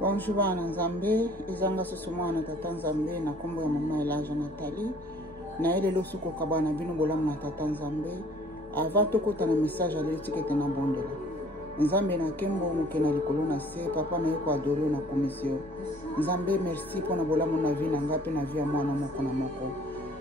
Bonjour bana Nzambe, ezanga soso mwana tata Nzambe na kombo ya mama Elijah Nathalie. Na ele lo suko kabana bino bolamu na tata Nzambe. Avant tokota na message alertikete na bondela. Nzambe na kembo mokena likolo na se papa na yeko adore na commission. Nzambe merci pona bolamu na vie na ngape na vie ya mwana moko na moko.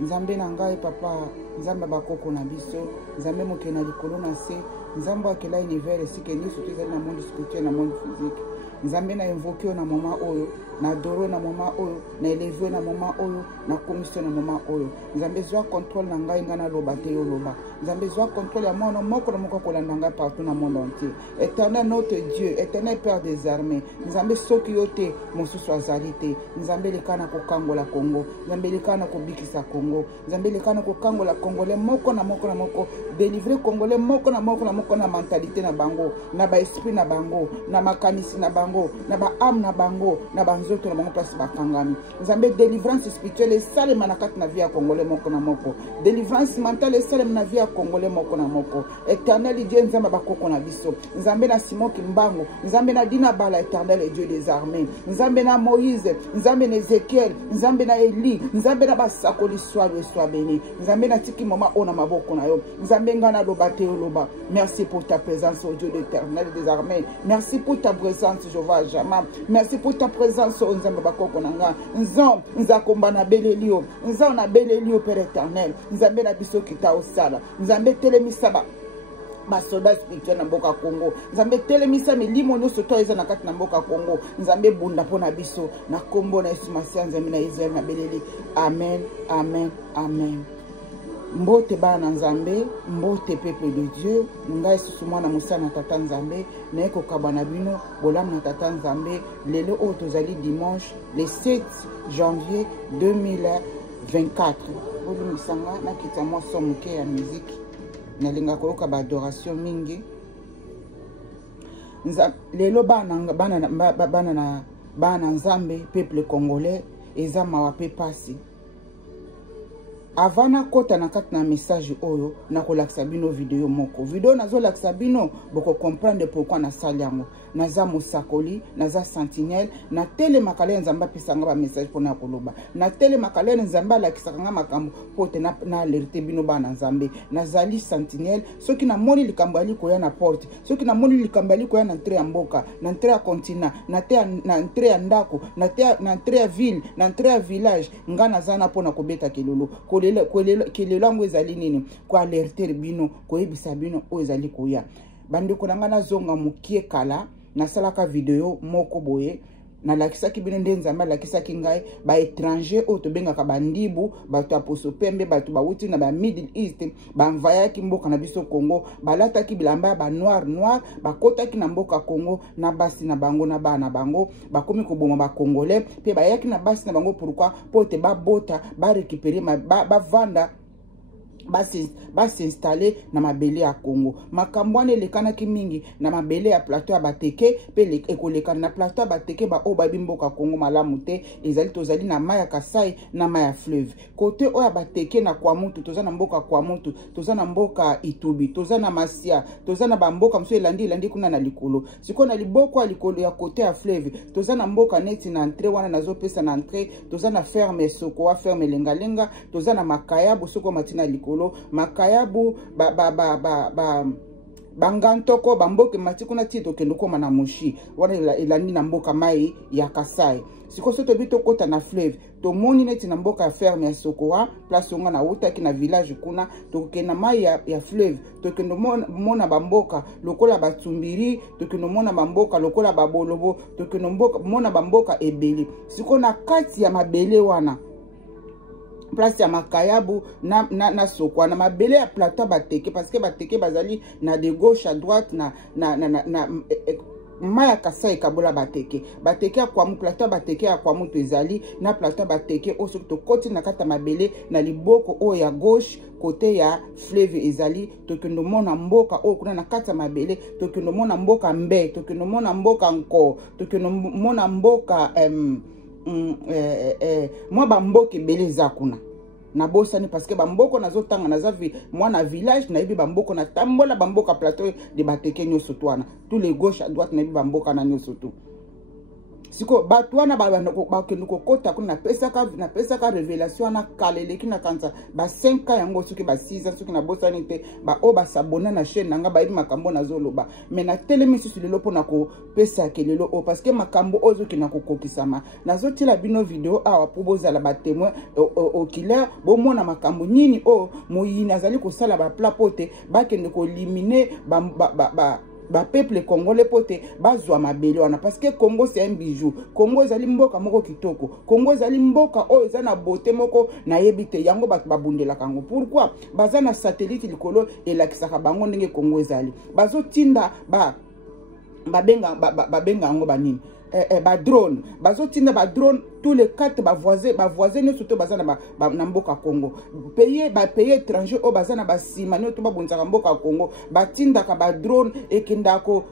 Nzambe na ngai papa, Nzambe bakoko na biso, Nzambe mokena likolo na se, Nzambe akela univers sike ni soto ezali na monde spirituel na monde physique. Nzambe na invoqué na moment oyo, na adoré na moment oyo, na élevé na moment oyo, na commission na moment oyo. Nzambe zwa contrôle na ngai ngana loba te yo loba. Nzambe zwa contrôle ya mwana moko na moko kolanda ngai partout na monde entier. Éternel notre Dieu, éternel Père des armées. Nzambe soki yo te mosusu azali te. Nzambe lekana kokangola Congo. Nzambe lekana kobikisa Congo. Nzambe lekana kokangola Congolais moko na moko na moko. Délivrer Congolais moko na moko na moko na mentalité na bango, na ba esprit na bango, na makanisi na bango, na ba âme na bango, na banzoto na bango place bakangami. Nzambe délivrance spirituelle et sale manakat na vie ya Congolais moko na moko. Délivrance mentale et sale na vie ya Congolais moko na moko. Éternel Dieu Nzambe bakoko na biso. Nzambe na Simon Kimbango, Nzambe na Dina Bala éternel et Dieu des armées. Nzambe na Moïse, Nzambe na Ezekiel, Nzambe na Eli, Nzambe na basakoli soit béni. Nzambe na tiki mama ona maboko na yo. Nzambe ngana lobate loba. Merci pour ta présence au Dieu d'éternel des armées. Merci pour ta présence Jéhovah Jama. Merci pour ta présence au Nzambe bakoko nanga. Nzam nzakomba na belelio. Nzam na belelio Père éternel. Nzambe na biso kita osala. Nzambe telemisaba basoda spirituel na mboka Congo. Nzambe telemisa milimo nyonso to eza na kati na mboka Congo. Nzambe bunda pona biso na kombo na Yesu Masia Nzambe na Israel na beleli. Amen, amen, amen. Mbote bana Nzambe, mbote peuple de Dieu, ngai susu mwana musana tata Nzambe, na eko kabana bino, bolam na tata Nzambe, lelo o tozali dimanche, le 7 janvier 2024. Bolu misanga, na kita mwa somuke ya musique, na linga koloka ba adoration mingi. Lelo bana Nzambe, peuple congolais, eza mawape pasi. Avana kota na kati na message oyo na kolakisa bino video moko. Video nazo lakisa bino boko comprendre pourquoi na sali yango. Naza musakoli, naza sentinelle, na tele makale Nzamba pisanga ba message pona koloba. Na tele makale Nzamba lakisa kanga makambo pote na alerte bino bana Nzambe. Nazali sentinelle, soki na moni likambo ali koya na porte, soki na moni likambo ali koya na entrée ya mboka, na entrée ya continent, na entrée ya ndako, na entrée ya ville, na entrée ya village, ngana zana pona kobeta kelolo. Kelelo yango ezali nini ko alerter bino ko ebisa bino o ezali koya bandeko na ngana zonga mukie kala na salaka video moko boye na lakisaki bino nde Nzambe lakisaki ngai ba étranger o to bengaka bandibu bato aposo pembe bato bawuti na ba Middle East banvayaki mboka na biso Congo balataki bilamba ba noir bakotaki na mboka Congo na basi na bango na bana bango bakomi koboma ba Congolais pe bayaki na basi na bango pourquoi pote ba bota ba récupérer ba vanda basi installé na mabele ya Congo. Makambwane lekanaki mingi na mabele ya plateau ya bateke pe ekolekana na plateau ya bateke ba o babimboka Congo malamu te ezali tozali na maya Kasai na maya fleuve. Kote o ya bateke na Kwamutu toza na mboka Kwamutu, toza na mboka Itubi, toza na Masia, toza na bamboka mso elandi kuna na likolo. Siko na liboko ya likolo ya kote ya fleuve, toza na mboka neti na entrée wana nazopesa na entrée, toza na ferme soko wa ferme lengalenga, toza na Makayabu soko matina likolo. Makayabu bangantoko bamboke matikuna tito kendoko mana moshi wana elandi na mboka mai ya Kasai. Siko soto bito kota na fleuve to moni neti na mboka ya ferme ya Sokoa place onga na utaki na village kuna to kena mai ya fleuve to kendo mona bamboka lokola Batumbiri to kendo mona bamboka lokola Babolobo to kendo mona bamboka ebele. Siko na kati ya mabele wana place ya Makayabu na Sokwa na mabele ya plateau bateke parce que bateke bazali na de gauche à droite na maya Kasai kabola bateke ya Kwamu plateau bateke ya Kwamu ezali na plateau bateke oso to koti na kata mabele na liboko o ya gauche côté ya fleuve ezali to kendo mona mboka o kuna na kata mabele to kendo mona mboka Mbe to kendo mona mboka Nko to kendo mona mboka moi bamboke bele za kuna na bosani parce que bamboko nazotanga nazavi mwana village na ibi bamboko na tambola bamboka plateau de bateke nyoso twana tous les gauche à droite na ibi bamboka na nyoso tu siko bato wana bakende kokota kuna napesaka révélation na kaleleki na kanza ba 5 ans yango soki ba 6 ans soki na bosani te ba o ba s'abonner na chaîne nanga ba makambo na zoloba mais na telemi sur lelo pona ko pesa kelelo o parce que makambo ozo ki na kokokisama nazotila bino video awa po bozala ba témoin oculaire bomona makambo nini o moyini azali ko sala ba plapote ba kende ko éliminer ba peuple congolais pote bazwa mabele wana parce que Congo c'est un bijou. Congo ezali mboka moko kitoko. Congo ezali mboka oyo eza na beauté moko na yebite yango bato babundela kango. Pourquoi baza na satellite likolo elakisaka bango ndenge Congo ezali. Bazotinda babenga yango banini ba drone bazotinda ba drone tous les 4 ba voisins nous surtout bazana na mboka Congo pays étranger o bazana ba simani to ba bonzaka mboka Congo batinda ka ba drone ekenda ko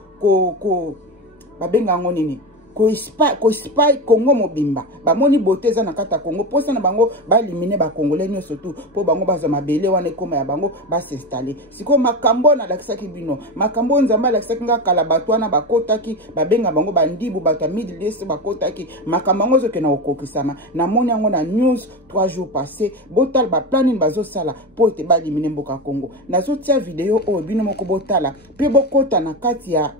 babenga ngo nini ko spy Congo mobimba ba moni beauté za na kata Congo posa na bango ba éliminer ba congolais nyo surtout po bango baza mabele wana ekoma ya bango ba s'installer siko makambo na lakisaki bino makambo nzamba lakisaki nga kala bato wana bakotaki babenga bango bandibu bato Middle East bakotaki makambo ngo zo kena okokisama na moni yango na news 3 jours passés botal ba planning bazo sala po ete ba éliminer mboka Congo nazotia video o bino moko botala pe bokota na kati ya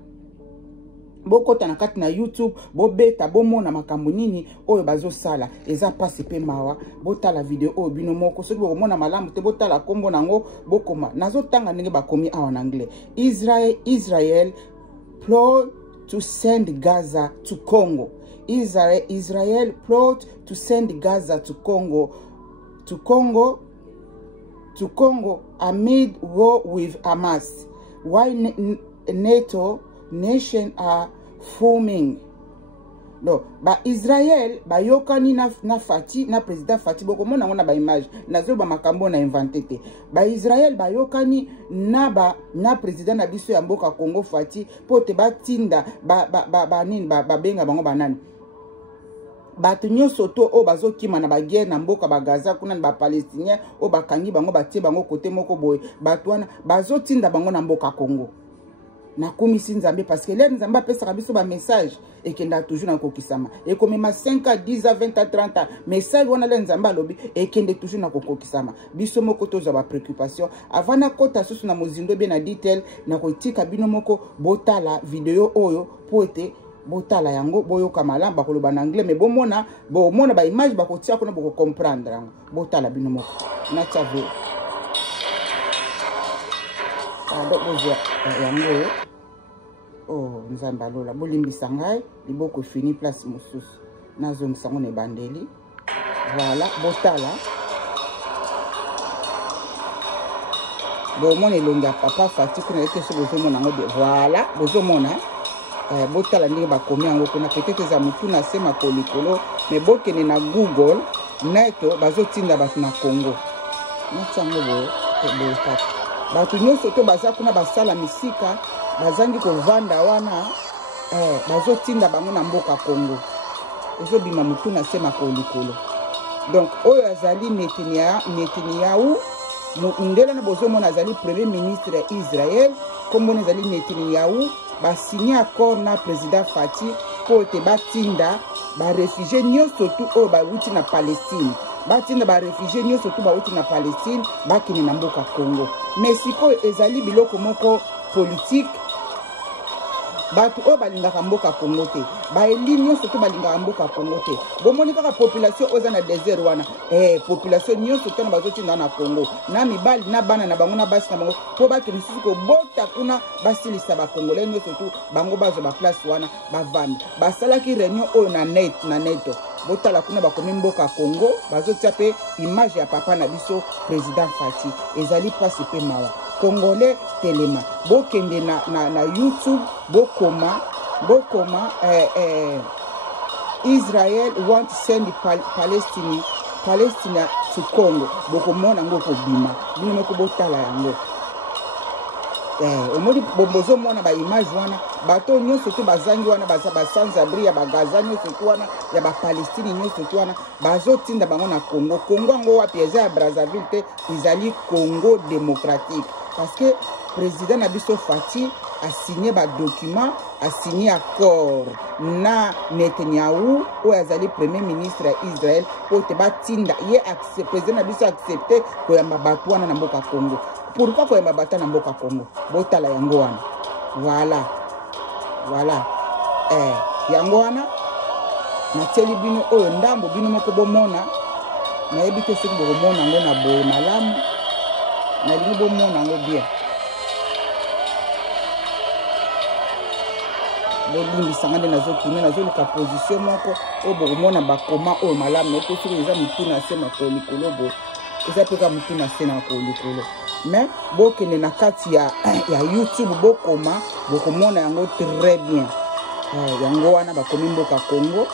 bokota na kati na YouTube bobeta bomona makambo nini oyo bazo sala eza pasi pe mawa botala video oyo bino moko soki bomona malamu te botala kombo nango bokoma nazotanga ndenge bakomi awa na anglais Israel plot to send Gaza to Congo. Israel plot to send Gaza to Congo amid war with Hamas. Why NATO nation are forming. No, ba Israel ba yokani na Fati na president Fati boko mona ngona ba image nazo ba makambo na inventé te. Ba Israel ba yokani na president na biso ya mboka Congo Fati pote ba tinda ba nini ba benga bango banani. Bato nyonso to o bazokima na ba guerre na mboka ba Gaza kuna ba Palestinien o bakangi bango batie bango kote moko boye bato wana bazotinda bango na mboka Congo. Na komisi nzambe parce que les nzamba pesa biso ba message et kenda toujours na kokisama et comme ma 5 à 10 à 20 à 30 ans message wana les nzamba lobi et kende toujours na kokisama biso moko toza ba préoccupation avant na kota susu na mozindo be na detail na kotika bino moko botala video oyo po ete botala yango boyoka malamu bakoloba na anglais mais bomona ba image bakotia kuna boko comprendre yango botala bino moko na chave ado bozo yango oh nzamba lola bolimbisa ngai liboko fini place mosusu nazongisa ngo ne bandeli voilà botala bomona elonga papa Fati kuna ete so bozomona ngo de voilà bozomona botala ndenge bakomi yango kuna peut-être za mutu na sema kolikolo mais bokene na Google neto bazotinda bato na Congo natsango bo bato nyonso to baza kuna basala misika bazangi kovanda wana bazotinda bango na mboka Congo ezobima mutu na sema kolikolo donc oyo azali Netanyahu ndela na bozomona azali premier ministre ya Israel kombona azali Netanyahu basigné accord na président Fati po ete batinda ba réfugié nyonso tu oyo bauti na Palestine batinda ba réfugié nyonso tu bauti na Palestine bakini na mboka Congo mais sikoyo ezali biloko moko politique bato o balingaka mboka Congo te ba elinyo surtout balingaka mboka Congo te bomoni kaka population oza na désert wana population nyonso tana bazotinda na Congo na mibali na bana na bango na basi na bango po bakini susu ko bota kuna basilisa ba congolais nyonso surtout bango bazo ba place wana bavanda basalaki réunion oyo na neto botala kuna bakomi mboka Congo bazotia pe image ya papa na biso président Fati ezali pasi pe mawa Congolais telema bokende na YouTube bokoma Israel want to send Palestine to Congo bokomona ngo ko bima bino moko botala yango omoni bombozo mona ba image wana bato nyonso to bazangi wana baza ba sans abri ya ba Gaza nyonso to wana ya ba Palestine nyonso to wana bazotinda bango na Congo ngo wapi eza ya Brazzaville te izali Congo démocratique parce que président na biso Fati a signé ba document, a signé accord na Netanyahu ou azali premier ministre ya Israël pour te batinda ye président na biso accepté ko ya mabatu wana na mboka Congo. Pourquoi ko ya mabata na mboka Congo? Botala yango wana. Voilà. Yango wana na teli bino oyo ndambo bino moko bomona na yebi te soki bomona ngo na boye malamu na lingi bomona ngo bien. Bolimbisanga nde nazotune nazoluka position moko oyo bokomona bakoma oyo malamu naye soki eza mutu na se makolo likolo bo eza mpe mutu na se na makolo likolo mais bokende na kati ya YouTube bokoma bokomona yango très bien. Yango wana bakomi mboka Congo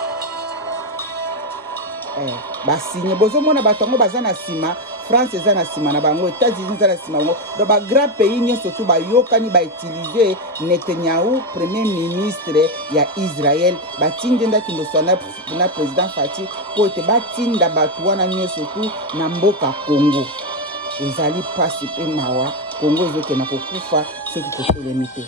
basigné bozomona bato yango baza na nsima. France eza na nsima na bango, États-Unis eza na nsima bango. Donc ba grand pays nyonso tu bayokani bautilize Netanyahu premier ministre ya Israël batinde ndaki ndosana na président Fati po ete batinda bato wana nyonso tu na mboka Congo. Ezali pasi pe mawa Congo ezokena kokufa soki kotelemi te.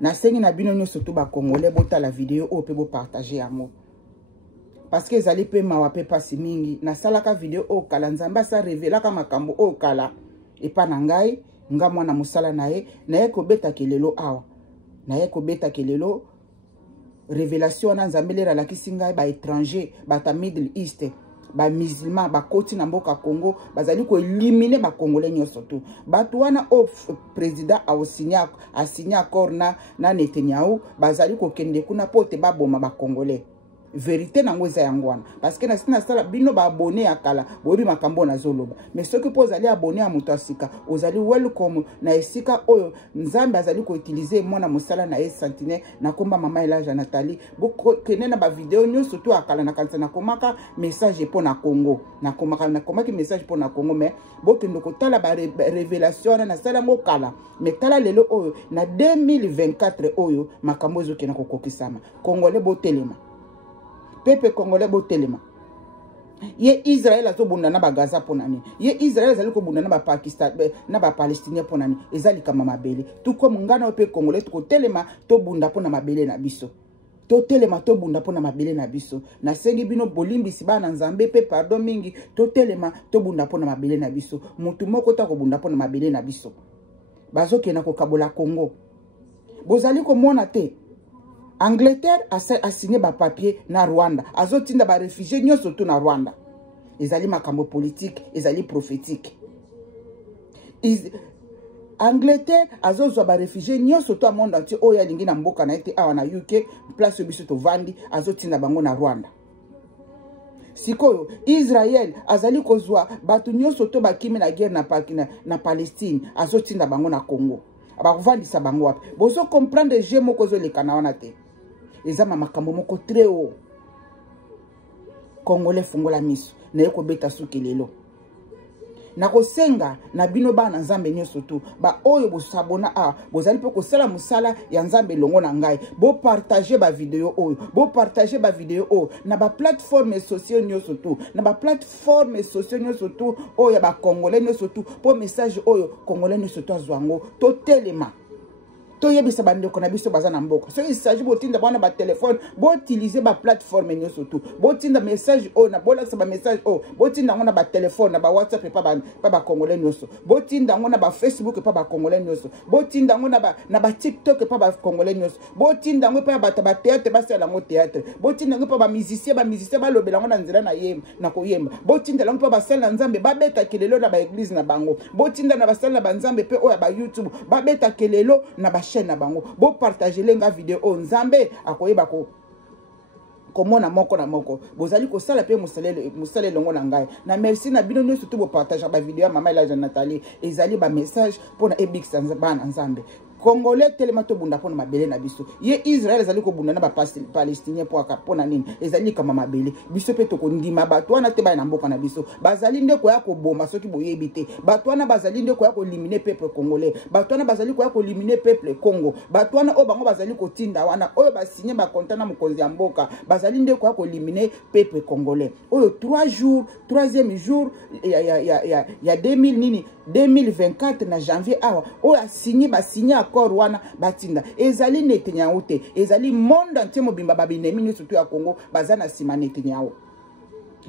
Nasengi na bino nyonso tu ba Congolais botala vidéo oyo pe bo partager yango. Parce que ezali pe mawa pe pasi mingi na salaka vidéo o kala nzamba sa revelaka makambo o kala epa na ngai nga mwana musala naye ko beta kelelo awa naye ko beta kelelo révélation na nzambe lera la kisinga ba étranger bata Middle East ba musulman ba koti na mboka Congo bazali ko éliminer ba congolais nyonso tu bato wana o président a signé accord na Netanyahu bazali ko kende kuna pote ba boma ba congolais. Vérité nango eza yango wana parce que na sina sala bino ba abonné ya kala boyebi makambo na zoloba mais soki po ozali abonné ya moto asika ozali welcome na esika oyo nzambe azali ko utiliser mwana musala na ye Sentinelle na komba mama Elijah Nathalie boko kene na ba vidéo nyonso tu akala na kanisa na komaka message pour na Congo na komaki message pour na Congo mais bokendo kotala ba révélation na sala mo kala mais tala lelo oyo na 2024 oyo makambo ezokena kokokisama Congolais botelema Pepe Congolais botelema. Ye Israël azo bunda na ba Gaza ponani. Ye Israël azali ko bunda na ba Pakistan na ba Palestinien ponani. Ezali kama mabele. Tout comme ngana pe Congolais to telema to bunda pona mabele na biso. To telema to bunda pona mabele na biso. Na sengi bino bolimbi siba na nzambe pe pardon mingi to telema to bunda pona mabele na biso. Mutu moko ta ko bunda pona mabele na biso. Bazo kena ko kabola Congo. Bozali ko mona te. Angleterre a signé ba papier na Rwanda. Azotinda ba réfugiés nyonso tu na Rwanda. Ezali makambo politique, ezali prophétique. Angleterre azozwa ba réfugiés nyonso tu a monde entier oya lingi na mboka na ete awa na UK place biso to vandi azotinda bango na Rwanda. Sikoyo Israël azali kozwa batu nyonso to bakimi na guerre na Palestine azotinda bango na Congo. Abakuvandisa bango wapi. Bozo comprendre je moko zo le kana wana te. Ezama makambo moko très haut. Congolais fungola miso na yeko beta suki lelo. Na kosenga na bino bana nzambe nyonso tu ba oyo bosabona bozali pe kosala musala ya nzambe longo na ngai bo partager ba vidéo oyo na ba plateforme sociaux nyonso tu na ba plateforme sociaux nyonso tu oyo ba congolais nyonso tu po message oyo congolais nyonso tu azwango to telema to yebisa bandeko na biso baza na mboka so il s'agit botinda bana ba téléphone bo utiliser ba plateforme nyonso tu botinda message o na bola ba message o botinda ngona ba téléphone na ba WhatsApp pa ba congolais nyonso botinda ngona ba Facebook pa ba congolais nyonso botinda ngona na ba TikTok pa ba congolais nyonso botinda ngo pa ba théâtre ba sala ngo théâtre botinda ngo pa ba musicien ba lobela ngona nzela na yemba na koyemba botinda ngo pa ba sala nzambe ba beta kelelo na ba église na bango botinda na ba sala ba nzambe pe o ya ba YouTube ba beta kelelo na ba chaîne na bango bo partager lenga vidéo o nzambe akoyeba ko komona moko na moko bozali ko sala pe musalele longo na ngai na merci na bino nyonso tu bo partager ba vidéo ya mama Elijah Nathalie ezali ba message pona ebix bana nzambe Congolais tellement to bunda pona mabele na biso. Ye Israël ezali ko bunda na ba Palestinien po akapona nini. Ezali kama mabele. Biso pe to ko ndima bato wana te ba na mboka na biso. Bazali nde ko ya ko bomba soki boyebi te. Bato wana bazali nde ko ya ko éliminer peuple congolais. Bato wana bazali ko ya ko éliminer peuple Congo. Bato wana o bango bazali ko tinda wana oyo ba signer ba contrat na mokonzi ya mboka. Bazali nde ko ya ko éliminer peuple congolais. Oyo 3 jours, 3e jour ya 2024 na janvier awa oyo signé accord wana batinda ezali Netanyahu te ezali monde entier mobimba babinemi nyonso to ya Congo bazana sima Netanyahu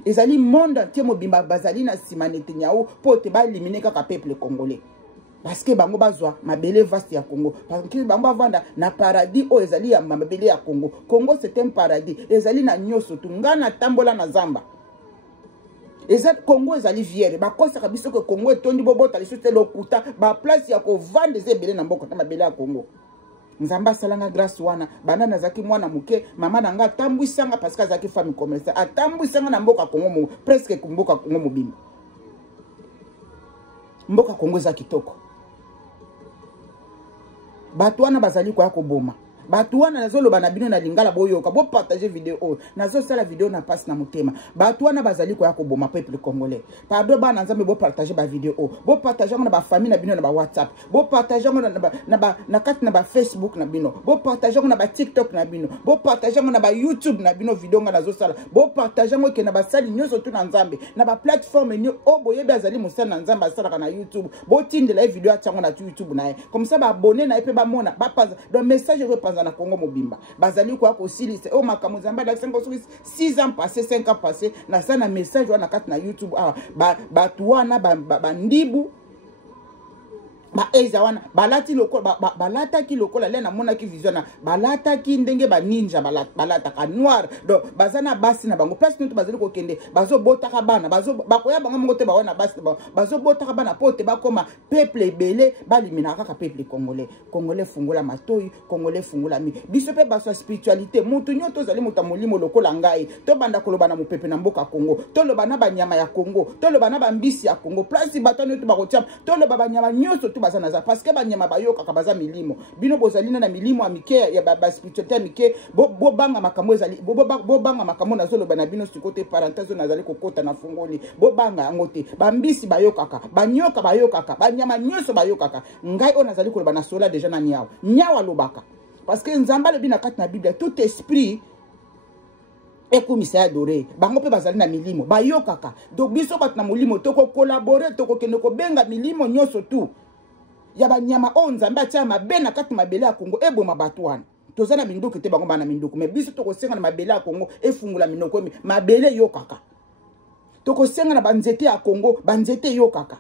ezali monde entier mobimba bazali na sima Netanyahu po te ba éliminer kaka peuple congolais parce que bango bazwa mabele vaste ya Congo parce que bango bavanda na paradis o ezali ya mabele ya Congo. Congo c'est un paradis ezali na nyonso to ngana tambola na zamba. Ezali Congo ezali fier ba kosa kabiso que Congo etondi bobota lisote lokuta ba place ya ko vendre zebele na mboko na mabele ya Congo. Nzamba salanga grâce wana banana zaki mwana muke mama nanga tambwisanga parce que zaki famille commerce atambwisanga na mboka Congo mo presque kumboka Congo mobimba. Mboka Congo za kitoko. Bato wana bazali ko yakoboma. Bato wana nazoloba na bino na lingala boyoka bo partager vidéo nazo sala vidéo na passe na motema. Bato wana bazali ko yakoboma peuple congolais. Pardon ba na nzambe bo partager ba vidéo bo partager na ba famille na bino na ba WhatsApp bo partager na kati na ba Facebook na bino bo partager na ba TikTok na bino bo partager na ba YouTube na bino vidéo nga nazo sala bo partager ke na ba sali nyoso tu na nzambe na ba plateforme ni boyebi azali musala na nzambe asala na YouTube bo tindela vidéo atango na YouTube na comme ça ba abonner na pe ba mona ba paza donc message repanza na Congo mobimba bazali kwa ko silise o makamu zamba da 6 ans passé 5 ans passé na sana message wana kati na YouTube batu wana bandibu ba eza wana balati loko balata ki lokola le na mona ki vision na balata ki ndenge ba ninja balata ka noir donc bazana basi na bango place nous bazali ko kende bazo botaka bana bazo bakoya bango ngote ba wana basi bazo botaka bana pote ba koma peuple belé balimina kaka peuple congolais fungola matoi congolais fungola mi biso pe baso spiritualité mutu nyoto zali mutamolimo lokola ngai to banda koloba na mopepe na mboka Congo to loba na banyama ya Congo to loba na bambisi ya Congo place batano to bakotia to loba banyama nyoso bazana za parce que banyama bayoka kabaza milimo bino bozalina na milimo amike ya ba spiritualité amike bo banga makambo ezali bo banga makambo na zolo bana bino sikote parenthèse nazali kokota na fungoli bo banga ngote bambisi bayokaka banyoka bayokaka banyama nyoso bayokaka ngai ona zali ko bana sola déjà na nyawa lobaka parce que nzamba le bina kati na Bible tout esprit ekomisa adoré bango pe bazali na milimo bayokaka donc biso bat na molimo toko collaborer toko kende ko benga milimo nyoso tout ya banyama onzamba tia mabe na kati mabele ya Congo eboma bato wana tozana minduku te bango bana minduku mais biso tokosenga na mabele ya Congo efungula minoko mabele yokaka tokosenga na banzete ya Congo banzete yokaka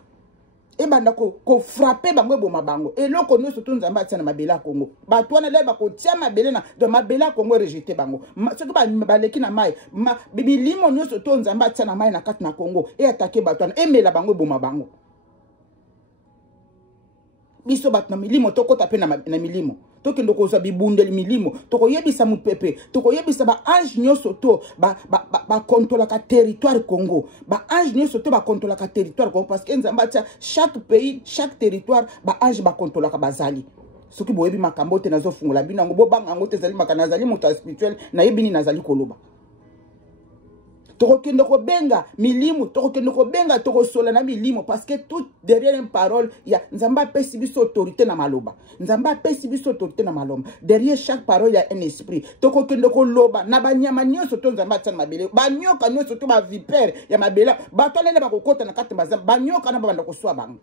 ebanda ko frapper bango eboma bango eloko nyonso to nzamba tia na mabele ya Congo bato wana le bako tia mabele na de mabele ya Congo rejeter bango soki baleki na mai bilimo nyonso to nzamba tia na mai na kati na Congo e attaquer bato wana emela bango eboma bango biso bat na milimo toko tape na milimo toke ndoko za bibundeli milimo toko yebisa mupepe toko yebisa ba ange nyoso to ba contrôler ka territoire Congo ba ange nyoso to ba contrôler ka territoire Congo parce que nzamba tia chaque pays chaque territoire ba ange ba contrôler ka bazali soki boyebi makambo te nazo fungula bino ngo bobanga ngo te zali makana zali moto spirituel na yebini nazali koloba toko kende ko benga milimo toko kende ko benga toko sola na milimo parce que tout derrière une parole il y a nzamba pesi biso autorité na maloba nzamba pesi biso autorité na maloba derrière chaque parole il y a un esprit toko kende ko loba na banyama nyonso to nzamba tsana mabele banyoka nyonso to ba vipère ya mabela bato lele bakokota na kati mazamba banyoka na banda ko swa bango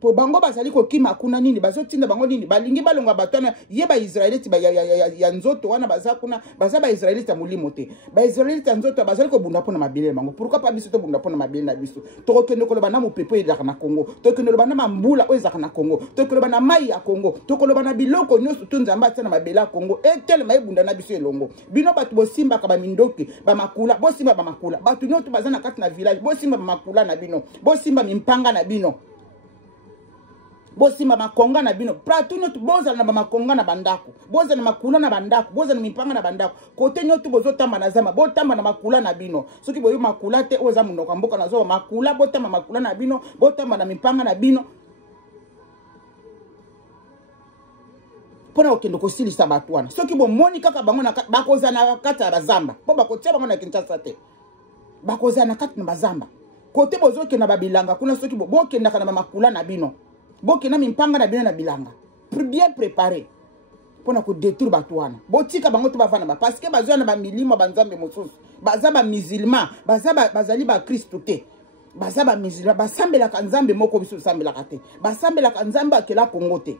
po bango bazali ko kima kuna nini bazotinda bango nini balingi balonga batana yeba Israelite ya nzoto wana bazakuna bazaba Israelite mulimo te ba Israelite nzoto bazali ko bunda pona mabele bango pourquoi pas biso to bunda pona mabele na biso to kende ko loba na mopepo ezaka na Congo to kende loba na mambula ezaka na Congo to kende loba na mai ya Congo to kende loba na biloko nyoso to nzamba tsana mabele ya Congo etel mai bunda na biso elongo bino batu bosimba ka ba mindoki ba makula bosimba ba makula batu nyoto bazana kati na village bosimba ba makula na bino bosimba mimpanga na bino bosima makonga na bino prato nyoto boza na makonga na bandako boza na makula na bandako boza na mipanga na bandako kote nyoto bozotamba na zama botamba na makula na bino soki boyo makula te oza munoko mboka na zo makula botamba makula na bino botamba na mipanga na bino pona okende kosilisa bato wana soki bomoni kaka bango bakoza na kati ya bazamba po bakotia bango na Kinshasa te bakoza na kati na bazamba kote bozokenda babilanga kuna soki bokendaka na makula na bino bokenda mimpanga na bino na bilanga bien préparé pona ko détruire bato wana botika bango to bavana parce que bazwa na bamilimo banzambe mosusu baza ba musulman bazali ba Kristo te baza ba musulman basambelaka nzambe moko biso sambelaka te basambelaka nzambe akela Kongo te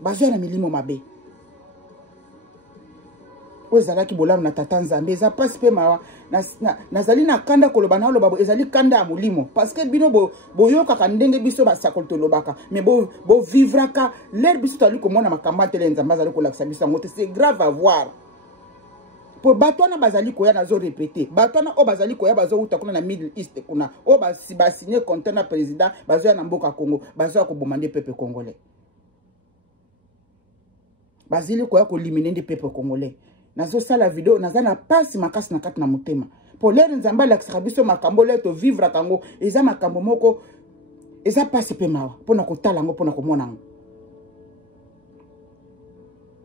bazwa na milimo mabe ozalaki bolamu na tata nzambe eza pasi pe mawa nazali na kanda koloba na loba ezali kanda ya molimo parce que bino boyokaka ndenge biso basakoli tolobaka mais bo vivraka l'air biso tali komona makambo atele nzambe azali kolakisa biso yango te c'est grave à voir po bato wana bazali koya nazo répéter bato wana o bazali koya bazouta kuna na Middle East kuna o basigné contrat na président bazoya na mboka Congo bazoya kobomande peuple congolais bazili koya koliminer ndi peuple congolais nazo sala video naza na pasi makasi na kati na motema po lere nzamba lakisaka biso makambo leto vivre kango eza makambo moko eza pasi pe mawa pona kotala ngo pona komona ngo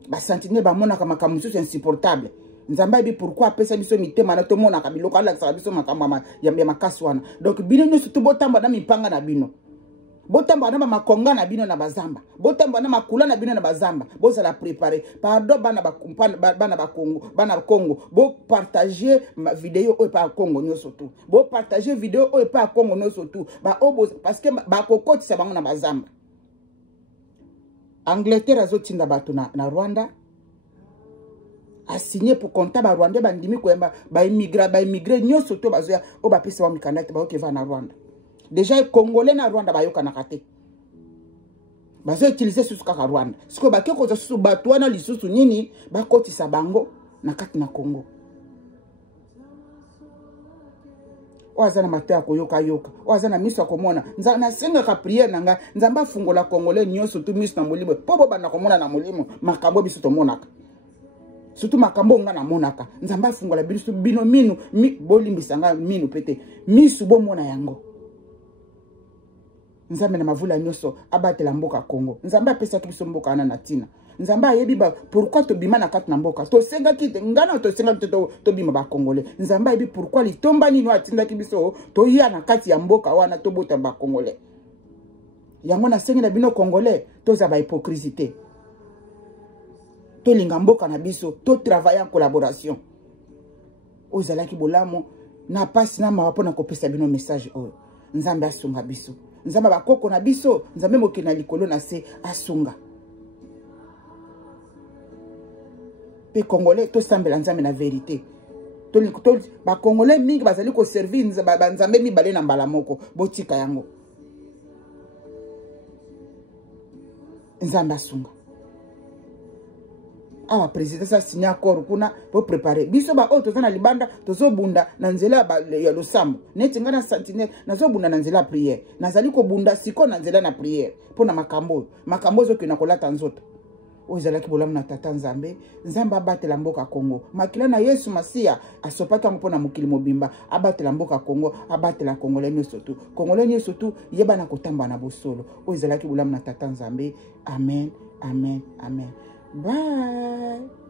ba sentine ba mona kama makambo c'est insupportable nzamba bi pourquoi apesa biso mitema na to mona ka biloko alakisaka biso makambo ya makasi wana donc bino nyo surtout botamba na mipanga na bino botamba na makonga na bino na bazamba botamba na makula na bino na bazamba bozala préparer pardon bana ba Congo bo partager ma vidéo o pa Congo nyo surtout bo partager vidéo o pa Congo nyo surtout ba obo parce que ba kokoti sa bango na bazamba Angleterre azotinda bato na Rwanda a signé pour compter ba Rwanda bandimi ko ba immigré nyo surtout bazoya o ba pesa wa mikanda te ba okeva na Rwanda. Déjà les Congolais na Rwanda bayoka na kate. Bazo utiliser susu kaka Rwanda. Siko bakyo ko susu batwana lisusu nini bakotisa bango na kati na Congo. Oazana matea koyoka yoka. Oazana miso komona. Na senga ka prière nanga nzamba fungola Congolais nyoso tu miso na molimo. Pobo bana komona na molimo makambo biso to monaka. Surtout makambo nga na monaka. Nzamba fungola biso bino minu bolimbisanga minu pete. Misu bo mona yango. Nzambe na mavula nyoso abatela mboka Congo. Nzambe apesa kibiso mboka na tina. Nzambe ayebi ba pourquoi to bima na kati na mboka. To senga kite ngana to senga to bima ba Congolais. Nzambe ayebi pourquoi litomba nino atinda kibiso to ya na kati ya mboka wana to bota ba Congolais. Yango na senga na bino Congolais to za ba hypocrisie. To linga mboka na biso to travailler en collaboration. Ozalaki bolamo na pasi na mawapo na kopesa bino message oyo. Nzambe asunga biso. Nzamba bakoko na biso, nzambe mokena likolo na se asunga. Pe Congolais to sambela nzambe na vérité. To ba Congolais mingi bazali ko servir nzambe mibale na mbala moko, botika yango. Nzambe asunga. Awa président sa signé accord kuna pour préparer biso ba auto na libanda tozo bunda na nzela ya losambo neti ngana sentinelle nazo bunda na nzela prière nazali ko bunda siko na nzela na prière pona makambo zo kina kolata nzoto ozalaki bolamu na tata nzambe nzamba abatela mboka Congo makila na Yesu Masia asopaki ngo pona mokili mobimba abatela mboka Congo abatela Congolais nyo surtout yeba na kotamba na bosolo ozalaki bolamu na tata nzambe amen amen amen. Bye.